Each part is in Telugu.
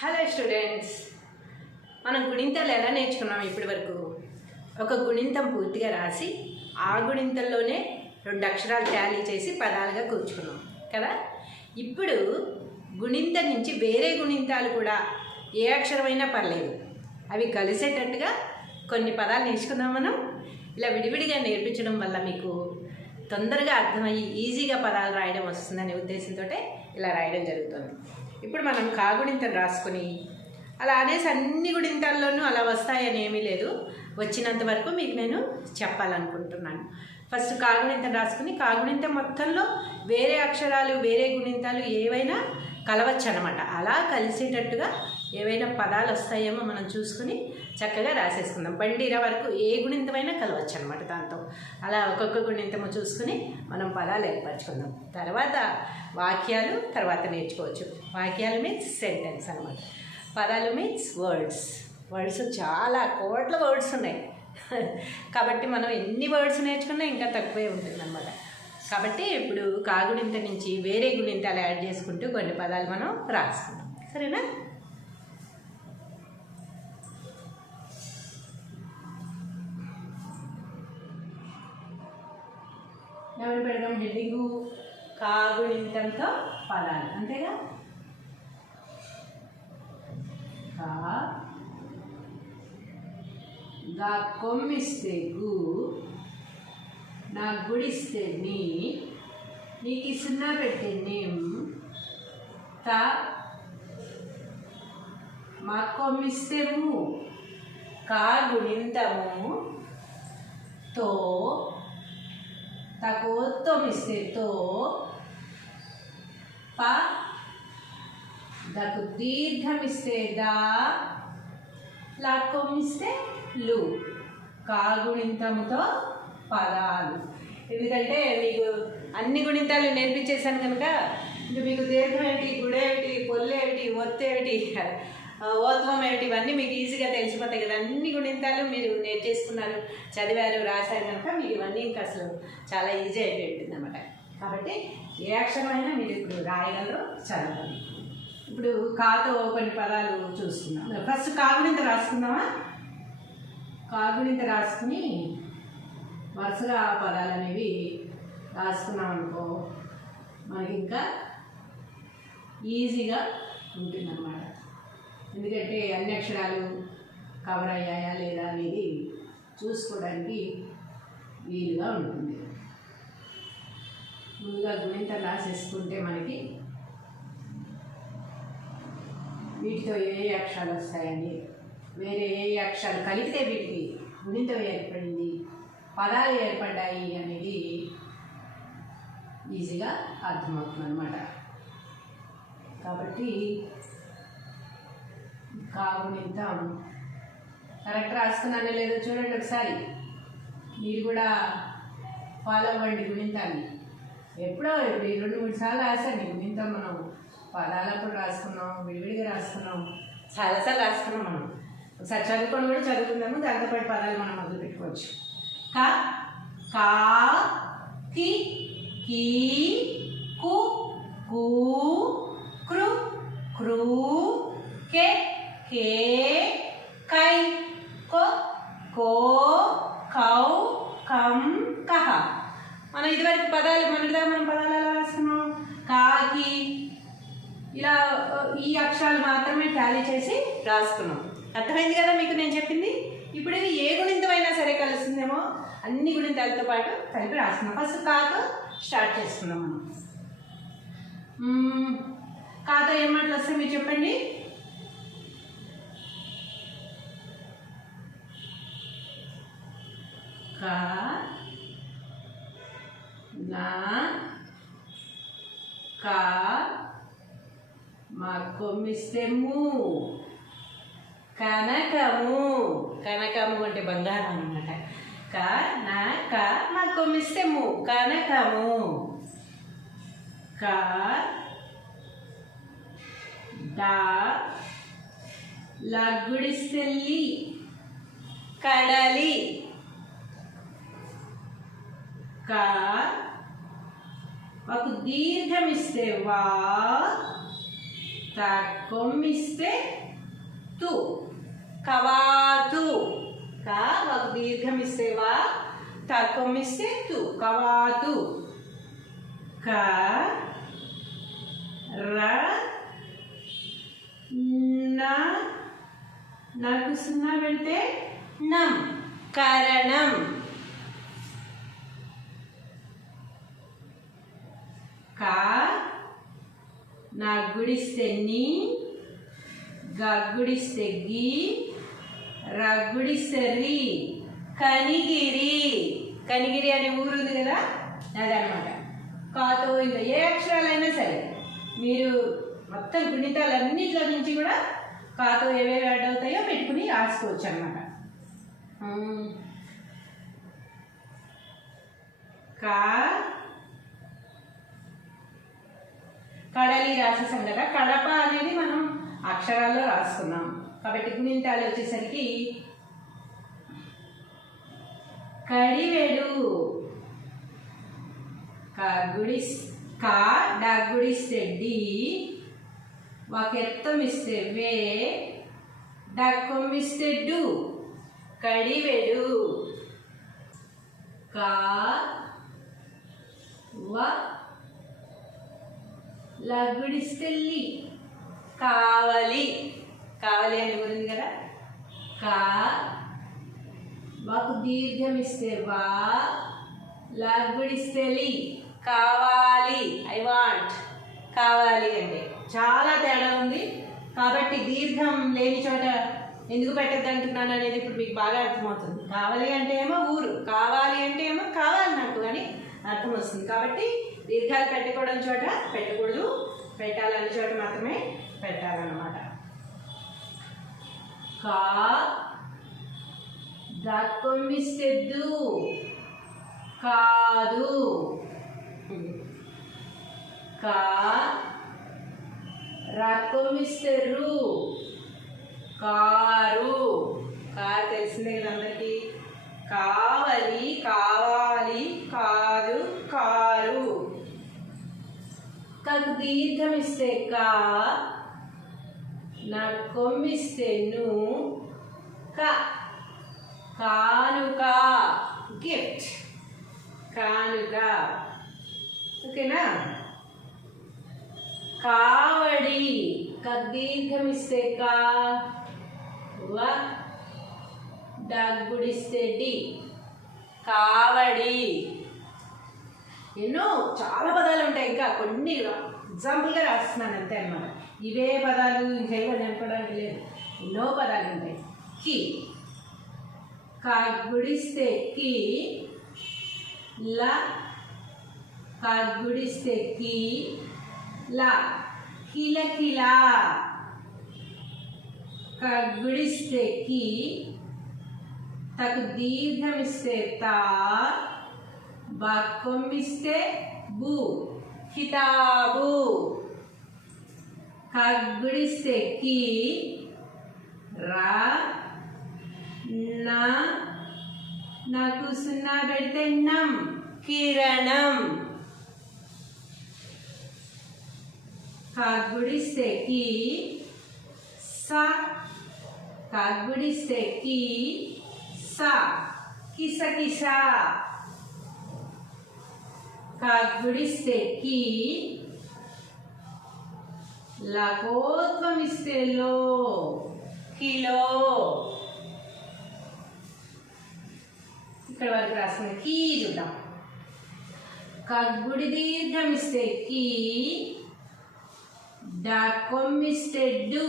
హలో స్టూడెంట్స్, మనం గుణింతాలు ఎలా నేర్చుకున్నాం ఇప్పటి వరకు? ఒక గుణింతం పూర్తిగా రాసి ఆ గుణింతంలోనే 2 అక్షరాలు టాలీ చేసి పదాలుగా కూర్చుకున్నాం కదా. ఇప్పుడు గుణింతం నుంచి వేరే గుణింతాలు కూడా ఏ అక్షరమైనా పర్లేదు, అవి కలిసేటట్టుగా కొన్ని పదాలు నేర్చుకుందాం. మనం ఇలా విడివిడిగా నేర్పించడం వల్ల మీకు తొందరగా అర్థమయ్యి ఈజీగా పదాలు రాయడం వస్తుందనే ఉద్దేశంతో ఇలా రాయడం జరుగుతుంది. ఇప్పుడు మనం కాగుణింతం రాసుకొని అలా అనేసి అన్ని గుణింతాల్లోనూ అలా వస్తాయని ఏమీ లేదు, వచ్చినంత వరకు మీకు నేను చెప్పాలనుకుంటున్నాను. ఫస్ట్ కాగుణింతం రాసుకుని కాగుణింతం మొత్తంలో వేరే అక్షరాలు వేరే గుణింతాలు ఏవైనా కలవచ్చు అనమాట. అలా కలిసేటట్టుగా ఏవైనా పదాలు వస్తాయేమో మనం చూసుకుని చక్కగా రాసేసుకుందాం. బండిర వరకు ఏ గుణింతమైనా కలవచ్చు అనమాట. దాంతో అలా ఒక్కొక్క గుణింతము చూసుకుని మనం పదాలు ఏర్పరచుకుందాం. తర్వాత వాక్యాలు తర్వాత నేర్చుకోవచ్చు. వాక్యాలు మీన్స్ సెంటెన్స్ అనమాట. పదాలు మీన్స్ వర్డ్స్ చాలా కోట్ల వర్డ్స్ ఉన్నాయి కాబట్టి మనం ఎన్ని వర్డ్స్ నేర్చుకున్నా ఇంకా తక్కువే ఉంటుందన్నమాట. కాబట్టి ఇప్పుడు కాగుణింత నుంచి వేరే గుణింతాలు యాడ్ చేసుకుంటూ కొన్ని పదాలు మనం రాసుకుందాం, సరేనా? ఎవరు పెడదాం? హెడ్డింగు కాగుణింతంతో పదాలు, అంతేగా. గా కొమ్మిస్తే గు, నా గుడిస్తే నీ, నీకు సున్నా పెట్టే నేమ్, త మా కొమ్మిస్తే ము, కా గుణింతము, తో తకు ఒత్తొమిస్తే తో, ప దకు దీర్ఘమిస్తే దా, లాక్కొమ్మిస్తే లు. కాగుణింతముతో పదాలు. ఎందుకంటే మీకు అన్ని గుణింతాలు నేర్పించేశాను కనుక ఇంకా మీకు దీర్ఘం ఏమిటి, గుడేమిటి, పొల్లేమిటి, ఒత్తేమిటి, ఓత్వం ఏమిటి, ఇవన్నీ మీకు ఈజీగా తెలిసిపోతాయి కదా. అన్ని గుణింతాలు మీరు నేర్చేసుకున్నారు, చదివారు, రాశారు కనుక మీకు ఇవన్నీ ఇంకా అసలు చాలా ఈజీ అయిపోయి ఉంటుంది అన్నమాట. కాబట్టి ఏ అక్షరమైనా మీరు ఇప్పుడు రాయగలరు, చదవాలి. ఇప్పుడు కాతో కొన్ని పదాలు చూసుకుందాం. ఫస్ట్ కాగుణింత రాసుకుందామా? కాగుణింత రాసుకుని వరుసగా పదాలు అనేవి రాసుకున్నాం అనుకో, మనకి ఇంకా ఈజీగా ఉంటుందన్నమాట. ఎందుకంటే అన్ని అక్షరాలు కవర్ అయ్యాయా లేదా అనేది చూసుకోవడానికి వీలుగా ఉంటుంది. ముందుగా గుణింతం రాసేసుకుంటే మనకి వీటితో ఏ అక్షరాలు వస్తాయని, వేరే ఏ అక్షరాలు కలిపితే వీటికి గుణింతం ఏర్పడింది, పదాలు ఏర్పడ్డాయి అనేది ఈజీగా అర్థమవుతుంది అన్నమాట. కాబట్టి కాగుణింతం కరెక్ట్ రాసుకున్నానే లేదో చూడండి ఒకసారి. మీరు కూడా ఫాలో అవ్వండి గుణింతాన్ని. ఎప్పుడో ఇప్పుడు 2-3 సార్లు రాశాను గుణింతం. మనం పదాలప్పుడు రాసుకున్నాం, విడివిడిగా రాసుకున్నాం, చాలాసార్లు రాసుకున్నాం. మనం ఒకసారి చదువుకొని కూడా చదువుకుందాము, దాంతోపాటు పదాలు మనం మొదలు పెట్టుకోవచ్చు. కా, కా, కి, కీ, కు, కు, క్రు, క్రూ, కే, కే, కై, కో, కో, కౌ, కం, కహ. మనం ఇదివరకు పదాలు మనం పదాలు ఎలా రాసుకున్నాం? కాకి, ఇలా ఈ అక్షరాలు మాత్రమే టాలీ చేసి రాసుకున్నాం. అర్థమైంది కదా మీకు నేను చెప్పింది? ఇప్పుడు ఇది ఏ గుణింతమైనా సరే కలుస్తుందేమో, అన్ని గుణింతాలతో పాటు కలిపి రాసుకున్నాం. ఫస్ట్ కాతో స్టార్ట్ చేసుకున్నాం మనం. కాతో ఏం మాటలు వస్తాయి మీరు చెప్పండి? కా, నా, కా, మా కొమ్మిస్తే ము, కనకము. కనకము అంటే బంగారం అన్నమాట. క, నా, క, మా కొమ్మిస్తే ము, కనకము. క, డా, లగ్గుడిస్తే లి, కడలి. క, మాకు దీర్ఘమిస్తే వా, కొమ్మిస్తే తు కవాతు కా ఒక దీర్ఘం ఇస్తే వా కొమ్మిస్తే తు కవాతు క ర నాకు సున్నా పెడితే నం కరణం కా నా గుడిస్తే నీ గగ్గుడిస్తే గి రగ్గుడిస్తే రి కనిగిరి కనిగిరి అనే ఊరు ఉంది కదా అదనమాట కాతో ఇంకా ఏ అక్షరాలైనా సరే మీరు మొత్తం గుణితాలన్నింటిలో నుంచి కూడా కాతో ఏవేవి యాడ్ అవుతాయో పెట్టుకుని రాసుకోవచ్చు అనమాట కా కడలి రాసేసాం కదా కడప అనేది మనం అక్షరాల్లో రాసుకున్నాం కాబట్టి గుణింతాలు వచ్చేసరికి కడివెడు కా డగ్గుడిస్తే డి వాకెత్తం ఇస్తే వే డక్కొమ్మిస్తే డు కడివెడు కా వ లగ్గుడిస్తే లి కావలి కావలి అని ఉంది కదా కా వాకు దీర్ఘం ఇస్తే వా లగ్గుడిస్తే లి కావాలి ఐ వాంట్ కావాలి అంటే చాలా తేడా ఉంది కాబట్టి దీర్ఘం లేని చోట ఎందుకు పెట్టద్దు అంటున్నాను అనేది ఇప్పుడు మీకు బాగా అర్థమవుతుంది కావాలి అంటే ఏమో ఊరు కావాలి అంటే ఏమో కావాలి నాకు అని అర్థం వస్తుంది కాబట్టి దీర్ఘాలు పెట్టకూడని చోట పెట్టకూడదు పెట్టాలని చోట మాత్రమే పెట్టాలన్నమాట కా దక్కొమ్మిస్తెద్దు కాదు కా రక్కొమ్మిస్తెర్రు కారు కారు తెలిసిందే కదా అందరికీ కావలి కావాలి కాదు కారు కకు దీర్ఘం ఇస్తే కా నా కొమ్మిస్తే ను క కానుక గిఫ్ట్ కానుక ఓకేనా కావడి కదీర్ఘం ఇస్తే కా వ డగ్గుడిస్తే డి కావడి ఎన్నో చాలా పదాలు ఉంటాయి ఇంకా కొన్ని ఎగ్జాంపుల్గా రాస్తున్నాను అంతే అన్నమాట ఇవే పదాలు ఇంకేమో అనుకోవడానికి లేదు ఎన్నో పదాలు ఉంటాయి కి కాగ్గుడిస్తే కి ల కాగ్గుడిస్తే కి లా కిలకిల కగ్గుడిస్తే కి తకు దీర్ఘం ఇస్తే తా బాక్కొమ్మిస్తే బు కితాబు కగ్గుడిస్తే కి రా నా నాకు సున్నా పెడితే నం కిరణం కాగ్గుడిస్తే కి సా కాగ్గుడిస్తే కి సా కిసకిస కాగ్గుడిస్తే కి లకోత్వం ఇస్తే లో కిలో ఇక్కడ వరకు రాసుకుని కీ చూద్దాం కగ్గుడి దీర్ఘం ఇస్తే కీ డక్కొమ్మిస్తే డు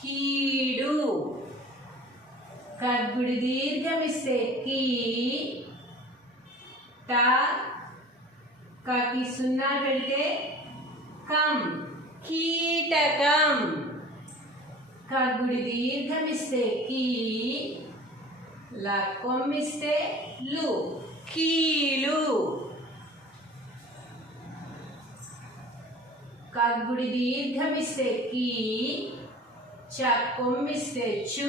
కీడు కగ్గుడి దీర్ఘం ఇస్తే కీ ట కకి సున్నా పెడితే కం కీటకం కగ్గుడి దీర్ఘం ఇస్తే కీ లక్కొమ్మిస్తే లు కీలు కగ్గుడి దీర్ఘమిస్తే కీ చక్కొమ్మిస్తే చు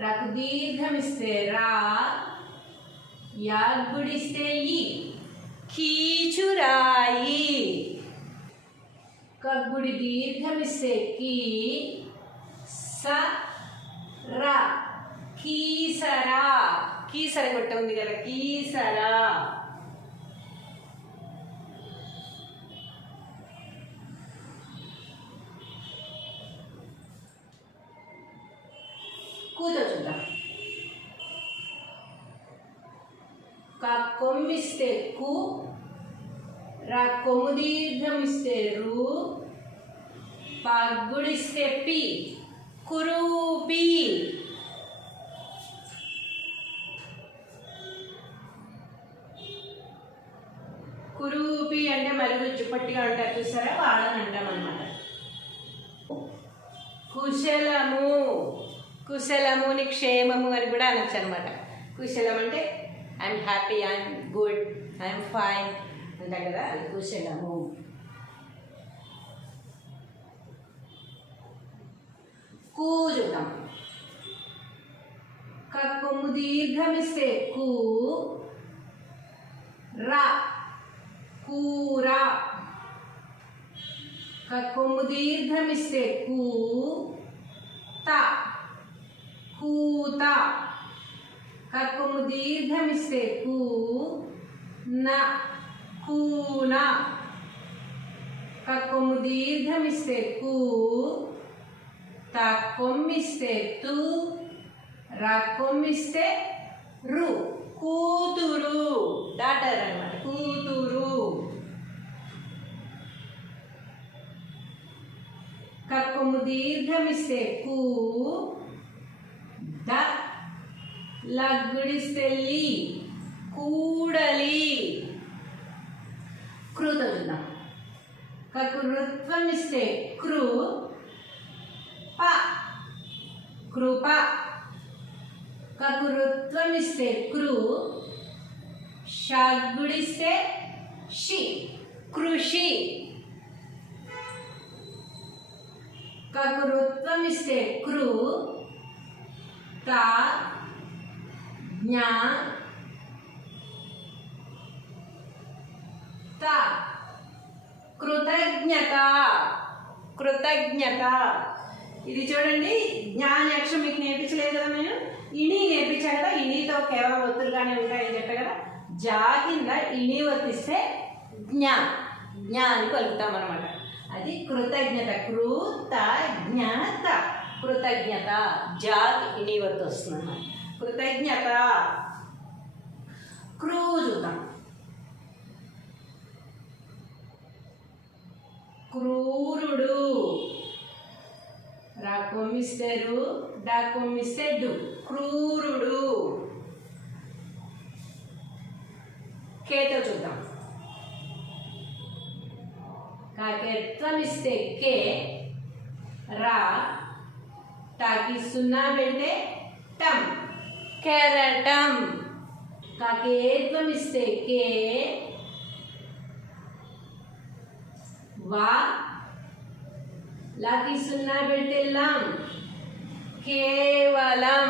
రకు దీర్ఘమిస్తే రా యాగ్గుడిస్తే ఈ కీచురాయి కగ్గుడి దీర్ఘమిస్తే కీ స రా కీసరా కీసర కొట్ట ఉంది కదా కీసరా కూతో చూద్దాం కొమ్మిస్తే కు రా కొమ్ము దీర్ఘమిస్తే రు పగ్గుడిస్తే పి కురూపి కురూపి అంటే మరుగుజ్జు చుప్పట్టిగా ఉంటారు చూసారా వాళ్ళని అంటాం అన్నమాట. కుశలము కుశలముని క్షేమము అని కూడా అనొచ్చు అనమాట. కుశలం అంటే I'm happy, I'm good, I'm fine అంటాం కదా, అది కుశలము. కూ చూద్దాం. కొమ్ము దీర్ఘమిస్తే కు రా కూర కొమ్ము దీర్ఘమిస్తే కు త కూత కొమ్ము దీర్ఘమిస్తే కు న కూన కొమ్ము దీర్ఘమిస్తే కు త కొమ్మిస్తే తు రా కొమ్మిస్తే రు కూతురు డాటర్ అన్నమాట కూతురు. కొమ్ము దీర్ఘమిస్తే కు ద లగ్గుడిస్తే లి కూడలి. కృతో చూద్దాం. రుత్వమిస్తే కృ ప కృప రుత్వమిస్తే కృ షగ్గుడిస్తే షి కృషి రుత్వమిస్తే కృ త జ్ఞ త కృతజ్ఞత కృతజ్ఞత. ఇది చూడండి జ్ఞాన అక్షరం మీకు నేర్పించలేదు కదా, నేను ఇని నేర్పించాను కదా, ఇనితో కేవలం ఒత్తులుగానే ఉంటాయని చెప్పాను కదా. జా కింద ఇని వర్తిస్తే జ్ఞ జ్ఞ అని పలుకుతాం అనమాట. అది కృతజ్ఞత కృతజ్ఞత కృతజ్ఞత జాకి ఇని వర్తి వస్తుంది అన్నమాట. కృతజ్ఞత. క్రూ చూద్దాం. క్రూరుడు రా కొమ్మిస్తే రు డా కొమ్మిస్తే డు క్రూరుడు. కేతో చూద్దాం. కాకేత్వమిస్తే కే రా టాకి సున్నా పెడితే టం కెరటం. కాకేత్వమిస్తే కే వా లాకి సున్నా పెడితే లం కేవలం.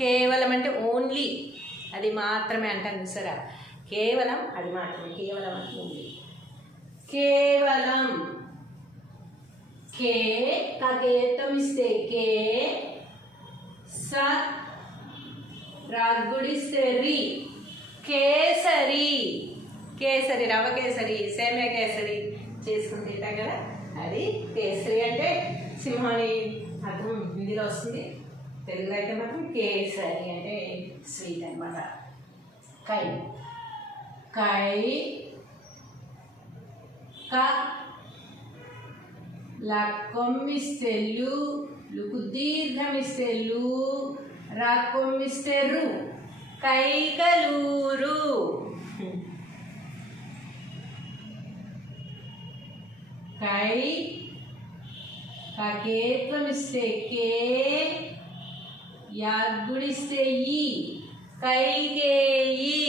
కేవలం అంటే ఓన్లీ, అది మాత్రమే అంటాను చూసారా. కేవలం అది మాత్రమే, కేవలం అంటే ఓన్లీ. కేవలం. కే కాకేత్వమిస్తే కే స రాగుడిస్తే రి కేసరి. కేసరి రవ కేసరి సేమే కేసరి చేసుకుని తింటాం కదా, అది కేసరి. అంటే సింహాని అర్థం హిందీలో వస్తుంది, తెలుగులో అయితే మాత్రం కేసరి అంటే స్వీట్ అనమాట. కై కై క లా కొమ్మిస్తే లు లుకు దీర్ఘమిస్తే లు రా కొమ్మిస్తే రు కైకలూరు. కై కాకేత్వమిస్తే కే యాగుడిస్తే ఈ కైకేయి.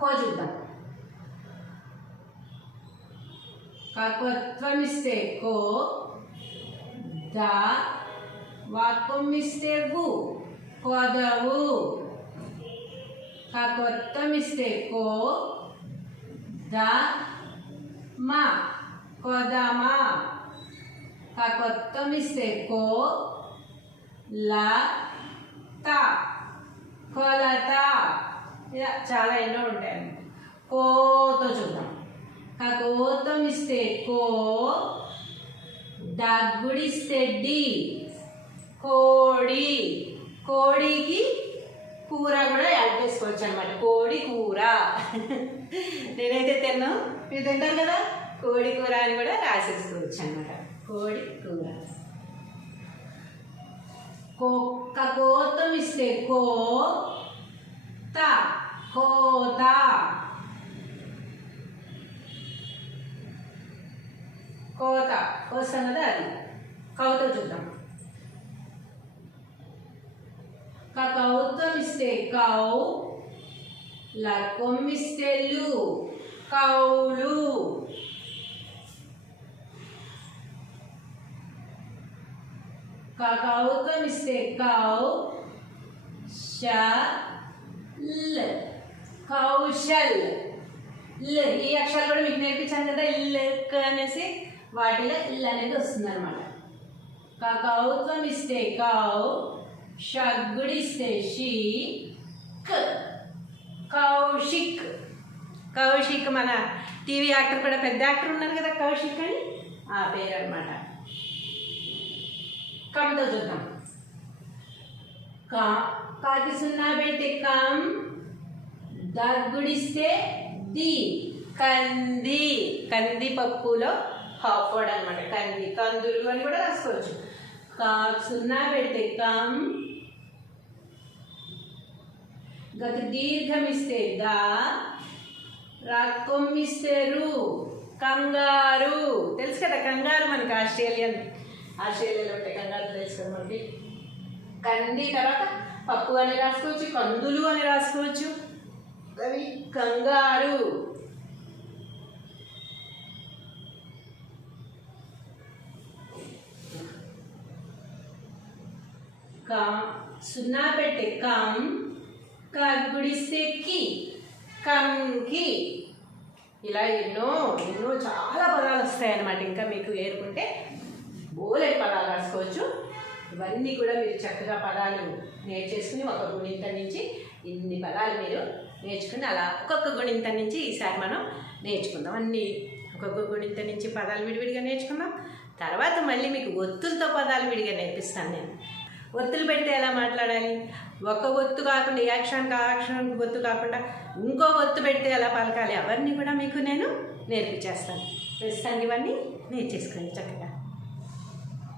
కో చూద్దాం. కాకత్వమిస్తే కో ద వాక్కొమ్మిస్తే గు కొదవు. కాకొత్తమిస్తే కో ద మా కొదమ. కొత్తం ఇస్తే కో ల త కొలత. ఇలా చాలా ఎన్నో ఉంటాయి. కోతో చూద్దాం. కోతం ఇస్తే కో, దగ్గుడిస్తే డి కోడి. కోడికి కూర కూడా యాడ్ చేసుకోవచ్చు అనమాట. కోడి కూర. నేనైతే తిన్నాను, మీరు తింటారు కదా. కోడి కూర అని కూడా రాసేసుకోవచ్చు అనమాట. కోడి కూర. కోతం ఇస్తే కో త కోత. కోత కోస్తాం కదా అది. కౌతో చూద్దాం. కౌతం ఇస్తే కౌ, లకం ఇస్తే లు కౌలు. కౌతం ఇస్తే కౌ, ష ల్ కౌశల్. ఈ అక్షరాలు కూడా మీకు నేర్పించాను కదా. ఇల్లు అనేసి వాటిలో ఇల్లు అనేది వస్తుంది అనమాట. కౌతం ఇస్తే కౌ, షగ్గుడిస్తే షీ కౌశిక్. కౌశిక్ మన టీవీ యాక్టర్ కూడా పెద్ద యాక్టర్ ఉన్నారు కదా, కౌశిక్ అని ఆ పేరు అనమాట. కంతో చూద్దాం. కాకి సున్నా పెడితే కం, దగ్గుడిస్తే ది కంది. కంది పప్పులో హాఫ్ వర్డ్ అనమాట. కంది, కందులు అని కూడా రాసుకోవచ్చు. కాకి సున్నా పెడితే కం, గతి దీర్ఘం ఇస్తే దా, రకం ఇస్తే రు కంగారు. తెలుసు కదా కంగారు మనకి ఆస్ట్రేలియాలో ఉంటే కంగారు తెలుసు కదా మనకి. కంది తర్వాత పప్పు అని రాసుకోవచ్చు, కందులు అని రాసుకోవచ్చు. అవి కంగారు. సున్నా పెట్టే కం, కగ్గుడిస్తే కి కంకి. ఇలా ఎన్నో ఎన్నో చాలా పదాలు వస్తాయన్నమాట. ఇంకా మీకు ఏరుకుంటే బోలెడు పదాలు రాసుకోవచ్చు. ఇవన్నీ కూడా మీరు చక్కగా పదాలు నేర్చేసుకుని ఒక గుణింతం నుంచి ఇన్ని పదాలు మీరు నేర్చుకుని అలా ఒక్కొక్క గుణింతం నుంచి ఈసారి మనం నేర్చుకుందాం. అన్నీ ఒక్కొక్క గుణింతం నుంచి పదాలు విడివిడిగా నేర్చుకుందాం. తర్వాత మళ్ళీ మీకు ఒత్తులతో పదాలు విడిగా నేర్పిస్తాను నేను. ఒత్తులు పెడితే ఎలా మాట్లాడాలి, ఒక ఒత్తు కాకుండా ఏ అక్షరానికి ఆ అక్షరానికి ఒత్తు కాకుండా ఇంకో ఒత్తు పెడితే ఎలా పలకాలి, అవన్నీ కూడా మీకు నేను నేర్పించేస్తాను. ప్రస్తుతానికి ఇవన్నీ నేర్చేసుకోండి చక్కగా.